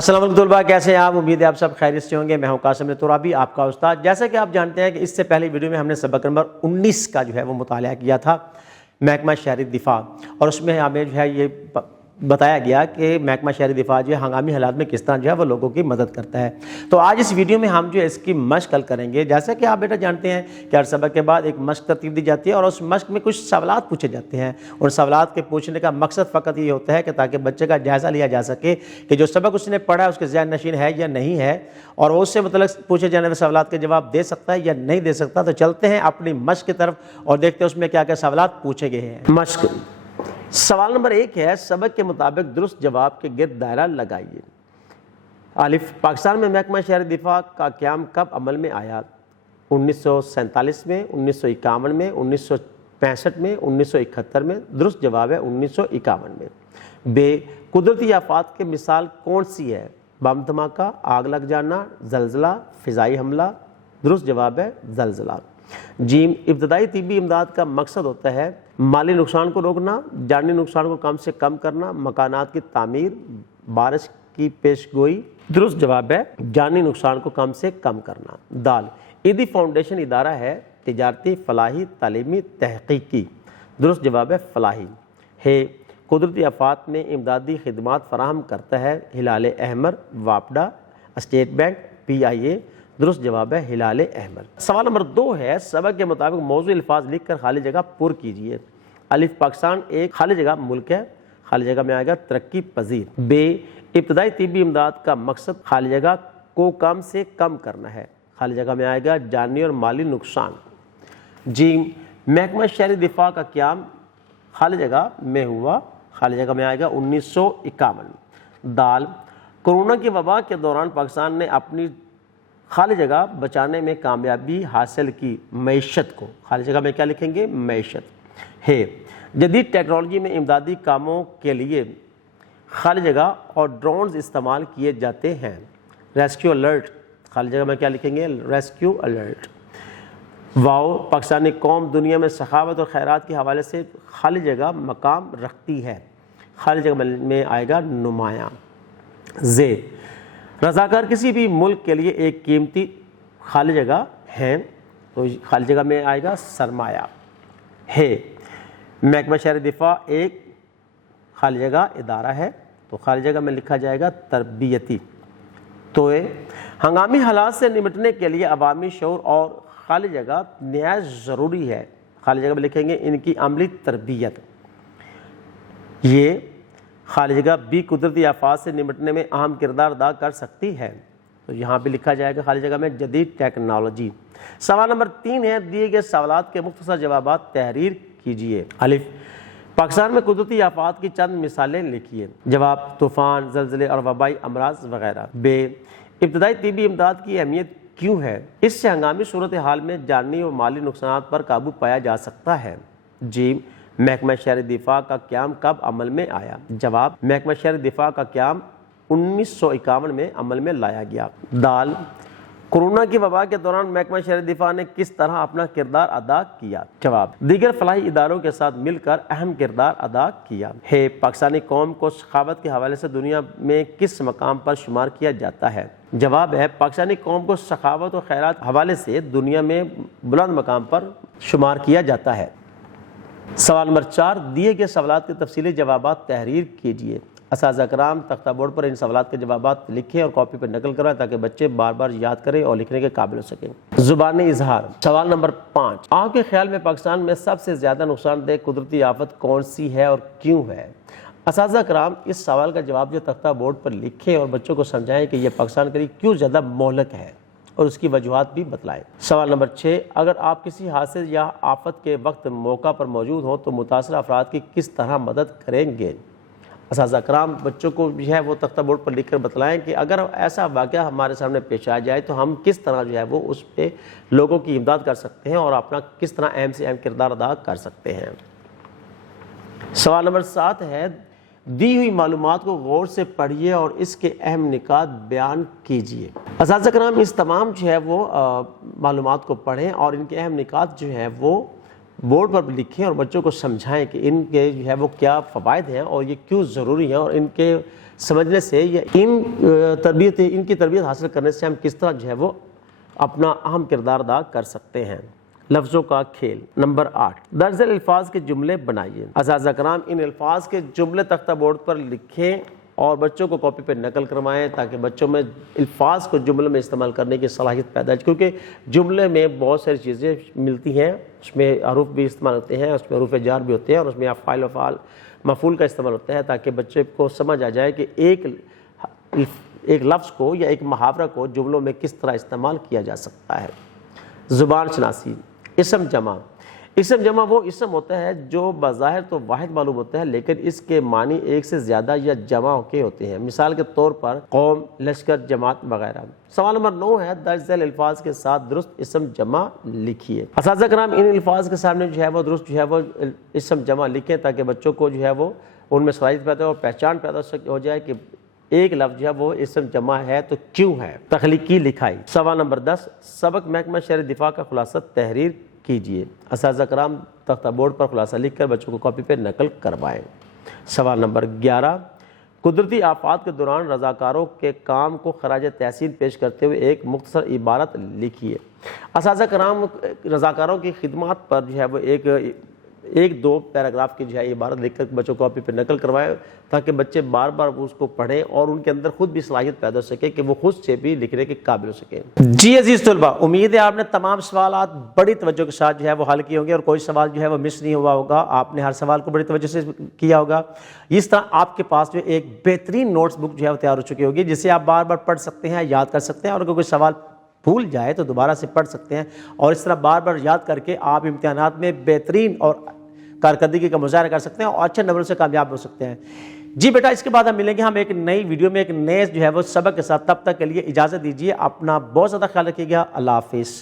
السلام علیکم طلباء، کیسے ہیں آپ؟ امید ہے آپ سب خیریت سے ہوں گے۔ میں ہوں قاسم ترابی، آپ کا استاد۔ جیسا کہ آپ جانتے ہیں کہ اس سے پہلے ویڈیو میں ہم نے سبق نمبر 19 کا جو ہے وہ مطالعہ کیا تھا، محکمہ شہری دفاع، اور اس میں ہمیں جو ہے یہ بتایا گیا کہ محکمہ شہری دفاع جو ہے ہنگامی حالات میں کس طرح جو ہے وہ لوگوں کی مدد کرتا ہے۔ تو آج اس ویڈیو میں ہم جو ہے اس کی مشق کریں گے۔ جیسا کہ آپ بیٹا جانتے ہیں کہ ہر سبق کے بعد ایک مشق ترتیب دی جاتی ہے اور اس مشق میں کچھ سوالات پوچھے جاتے ہیں۔ ان سوالات کے پوچھنے کا مقصد فقط یہ ہوتا ہے کہ تاکہ بچے کا جائزہ لیا جا سکے کہ جو سبق اس نے پڑھا ہے اس کے ذہن نشین ہے یا نہیں ہے، اور وہ اس سے متعلق پوچھے جانے والے سوالات کے جواب دے سکتا ہے یا نہیں دے سکتا۔ تو چلتے ہیں اپنی مشق کی طرف اور دیکھتے ہیں اس میں کیا کیا سوالات پوچھے گئے ہیں۔ مشق سوال نمبر 1 ہے، سبق کے مطابق درست جواب کے گرد دائرہ لگائیے۔ الف، پاکستان میں محکمہ شہری دفاع کا قیام کب عمل میں آیا؟ 1947 میں، 1951 میں، 1965 میں، 1971 میں۔ درست جواب ہے 1951 میں۔ بے، قدرتی آفات کی مثال کون سی ہے؟ بم دھماکہ، آگ لگ جانا، زلزلہ، فضائی حملہ۔ درست جواب ہے زلزلہ۔ جیم، ابتدائی طبی امداد کا مقصد ہوتا ہے مالی نقصان کو روکنا، جانی نقصان کو کم سے کم کرنا، مکانات کی تعمیر، بارش کی پیش گوئی۔ درست جواب ہے جانی نقصان کو کم سے کم کرنا۔ دال، ایدی فاؤنڈیشن ادارہ ہے تجارتی، فلاحی، تعلیمی، تحقیقی۔ درست جواب ہے فلاحی۔ ہے، قدرتی آفات میں امدادی خدمات فراہم کرتا ہے ہلال احمر، واپڈا، اسٹیٹ بینک، PIA۔ درست جواب ہے ہلال احمر۔ سوال نمبر 2 ہے، سبق کے مطابق موضوع الفاظ لکھ کر خالی جگہ پر کیجیے۔ الف، پاکستان ایک خالی جگہ ملک ہے، خالی جگہ میں آئے گا ترقی پذیر۔ بے، ابتدائی طبی امداد کا مقصد خالی جگہ کو کم سے کم کرنا ہے، خالی جگہ میں آئے گا جانی اور مالی نقصان۔ جیم، محکمہ شہری دفاع کا قیام خالی جگہ میں ہوا، خالی جگہ میں آئے گا 1951۔ دال، کورونا کی وبا کے دوران پاکستان نے اپنی خالی جگہ بچانے میں کامیابی حاصل کی، معیشت کو خالی جگہ میں کیا لکھیں گے؟ معیشت۔ ہے، جدید ٹیکنالوجی میں امدادی کاموں کے لیے خالی جگہ اور ڈرونز استعمال کیے جاتے ہیں، ریسکیو الرٹ۔ خالی جگہ میں کیا لکھیں گے؟ Rescue alert. واو، پاکستانی قوم دنیا میں سخاوت اور خیرات کے حوالے سے خالی جگہ مقام رکھتی ہے، خالی جگہ میں آئے گا نمایاں۔ زے، رضاکار کسی بھی ملک کے لیے ایک قیمتی خالی جگہ ہے، تو خالی جگہ میں آئے گا سرمایہ۔ ہے، محکمہ شہری دفاع ایک خالی جگہ ادارہ ہے، تو خالی جگہ میں لکھا جائے گا تربیتی۔ تو ہنگامی حالات سے نمٹنے کے لیے عوامی شعور اور خالی جگہ نہایت ضروری ہے، خالی جگہ میں لکھیں گے ان کی عملی تربیت۔ یہ خالی جگہ بھی قدرتی آفات سے نمٹنے میں اہم کردار ادا کر سکتی ہے، تو یہاں پہ لکھا جائے گا خالی جگہ میں جدید ٹیکنالوجی۔ سوال نمبر 3 ہے، دیے گئے سوالات کے مختصر جوابات تحریر کیجیے۔ الف، پاکستان میں قدرتی آفات کی چند مثالیں لکھیے۔ جواب، طوفان، زلزلے اور وبائی امراض وغیرہ۔ بے، ابتدائی طبی امداد کی اہمیت کیوں ہے؟ اس سے ہنگامی صورتحال میں جانی اور مالی نقصانات پر قابو پایا جا سکتا ہے۔ جیم، محکمہ شہری دفاع کا قیام کب عمل میں آیا؟ جواب، محکمہ شہری دفاع کا قیام 1951 میں عمل میں لایا گیا۔ دال، کورونا کی وبا کے دوران محکمہ شہری دفاع نے کس طرح اپنا کردار ادا کیا؟ جواب، دیگر فلاحی اداروں کے ساتھ مل کر اہم کردار ادا کیا۔ ہے، پاکستانی قوم کو سخاوت کے حوالے سے دنیا میں کس مقام پر شمار کیا جاتا ہے؟ جواب ہے، پاکستانی قوم کو سخاوت اور خیرات حوالے سے دنیا میں بلند مقام پر شمار کیا جاتا ہے۔ سوال نمبر 4، دیے گئے سوالات کے تفصیلی جوابات تحریر کیجیے۔ اساتذہ کرام تختہ بورڈ پر ان سوالات کے جوابات لکھیں اور کاپی پر نقل کرائیں تاکہ بچے بار بار یاد کریں اور لکھنے کے قابل ہو سکیں۔ زبانی اظہار۔ سوال نمبر 5، آپ کے خیال میں پاکستان میں سب سے زیادہ نقصان دہ قدرتی آفت کون سی ہے اور کیوں ہے؟ اساتذہ کرام اس سوال کا جواب جو تختہ بورڈ پر لکھیں اور بچوں کو سمجھائیں کہ یہ پاکستان کے لیے کیوں زیادہ مہلک ہے اور اس کی وجوہات بھی بتلائیں۔ سوال نمبر 6، اگر آپ کسی حادثے یا آفت کے وقت موقع پر موجود ہوں تو متاثرہ افراد کی کس طرح مدد کریں گے؟ اساتذہ کرام بچوں کو جو ہے وہ تختہ بورڈ پر لکھ کر بتلائیں کہ اگر ایسا واقعہ ہمارے سامنے پیش آ جائے تو ہم کس طرح جو ہے وہ اس پہ لوگوں کی امداد کر سکتے ہیں اور اپنا کس طرح اہم سے اہم کردار ادا کر سکتے ہیں۔ سوال نمبر 7 ہے، دی ہوئی معلومات کو غور سے پڑھیے اور اس کے اہم نکات بیان کیجیے۔ اساتذہ کرام اس تمام جو ہے وہ معلومات کو پڑھیں اور ان کے اہم نکات جو ہیں وہ بورڈ پر لکھیں اور بچوں کو سمجھائیں کہ ان کے جو ہے وہ کیا فوائد ہیں اور یہ کیوں ضروری ہیں اور ان کے سمجھنے سے یا ان کی تربیت حاصل کرنے سے ہم کس طرح جو ہے وہ اپنا اہم کردار ادا کر سکتے ہیں۔ لفظوں کا کھیل۔ نمبر 8، درج ذیل الفاظ کے جملے بنائیے۔ اساتذہ کرام ان الفاظ کے جملے تختہ بورڈ پر لکھیں اور بچوں کو کاپی پہ نقل کروائیں تاکہ بچوں میں الفاظ کو جملے میں استعمال کرنے کی صلاحیت پیدا ہو، کیونکہ جملے میں بہت ساری چیزیں ملتی ہیں، اس میں حروف بھی استعمال ہوتے ہیں، اس میں حروف جار بھی ہوتے ہیں اور اس میں افعال و افعال مفعول کا استعمال ہوتا ہے تاکہ بچے کو سمجھ آ جائے کہ ایک لفظ کو یا ایک محاورہ کو جملوں میں کس طرح استعمال کیا جا سکتا ہے۔ زبان شناسی۔ اسم جمع۔ اسم جمع وہ اسم ہوتا ہے جو بظاہر تو واحد معلوم ہوتا ہے لیکن اس کے معنی ایک سے زیادہ یا جمع کے ہوتے ہیں، مثال کے طور پر قوم، لشکر، جماعت وغیرہ۔ سوال نمبر 9 ہے، درج ذیل الفاظ کے ساتھ درست اسم جمع لکھیے۔ اساتذہ کرام ان الفاظ کے سامنے جو ہے وہ درست جو ہے وہ اسم جمع لکھیں تاکہ بچوں کو جو ہے وہ ان میں صلاحیت پیدا ہو اور پہچان پیدا ہو جائے کہ ایک لفظ جو ہے وہ اسم جمع ہے تو کیوں ہے۔ تخلیقی لکھائی۔ سوال نمبر 10، سبق محکمہ شہری دفاع کا خلاصہ تحریر کیجیے۔ اساتذہ کرام تختہ بورڈ پر خلاصہ لکھ کر بچوں کو کاپی پہ نقل کروائیں۔ سوال نمبر 11، قدرتی آفات کے دوران رضاکاروں کے کام کو خراج تحسین پیش کرتے ہوئے ایک مختصر عبارت لکھیے۔ اساتذہ کرام رضاکاروں کی خدمات پر جو ہے وہ ایک دو پیراگراف کی جو ہے عبارت لکھ کر بچوں کو کاپی پہ نقل کروائیں تاکہ بچے بار بار اس کو پڑھیں اور ان کے اندر خود بھی صلاحیت پیدا ہو سکے کہ وہ خود سے بھی لکھنے کے قابل ہو سکیں۔ جی عزیز طلبہ، امید ہے آپ نے تمام سوالات بڑی توجہ کے ساتھ جو ہے وہ حل کیے ہوں گے اور کوئی سوال جو ہے وہ مس نہیں ہوا ہوگا، آپ نے ہر سوال کو بڑی توجہ سے کیا ہوگا۔ اس طرح آپ کے پاس جو ایک بہترین نوٹس بک جو ہے وہ تیار ہو چکی ہوگی جسے آپ بار بار پڑھ سکتے ہیں، یاد کر سکتے ہیں اور اگر کوئی سوال بھول جائے تو دوبارہ سے پڑھ سکتے ہیں اور اس طرح بار بار یاد کر کے آپ امتحانات میں بہترین اور کارکردگی کا مظاہرہ کر سکتے ہیں اور اچھے نمبروں سے کامیاب ہو سکتے ہیں۔ جی بیٹا، اس کے بعد ہم ملیں گے ہم ایک نئی ویڈیو میں ایک نئے جو ہے وہ سبق کے ساتھ، تب تک کے لیے اجازت دیجیے، اپنا بہت زیادہ خیال رکھیے گا۔ اللہ حافظ۔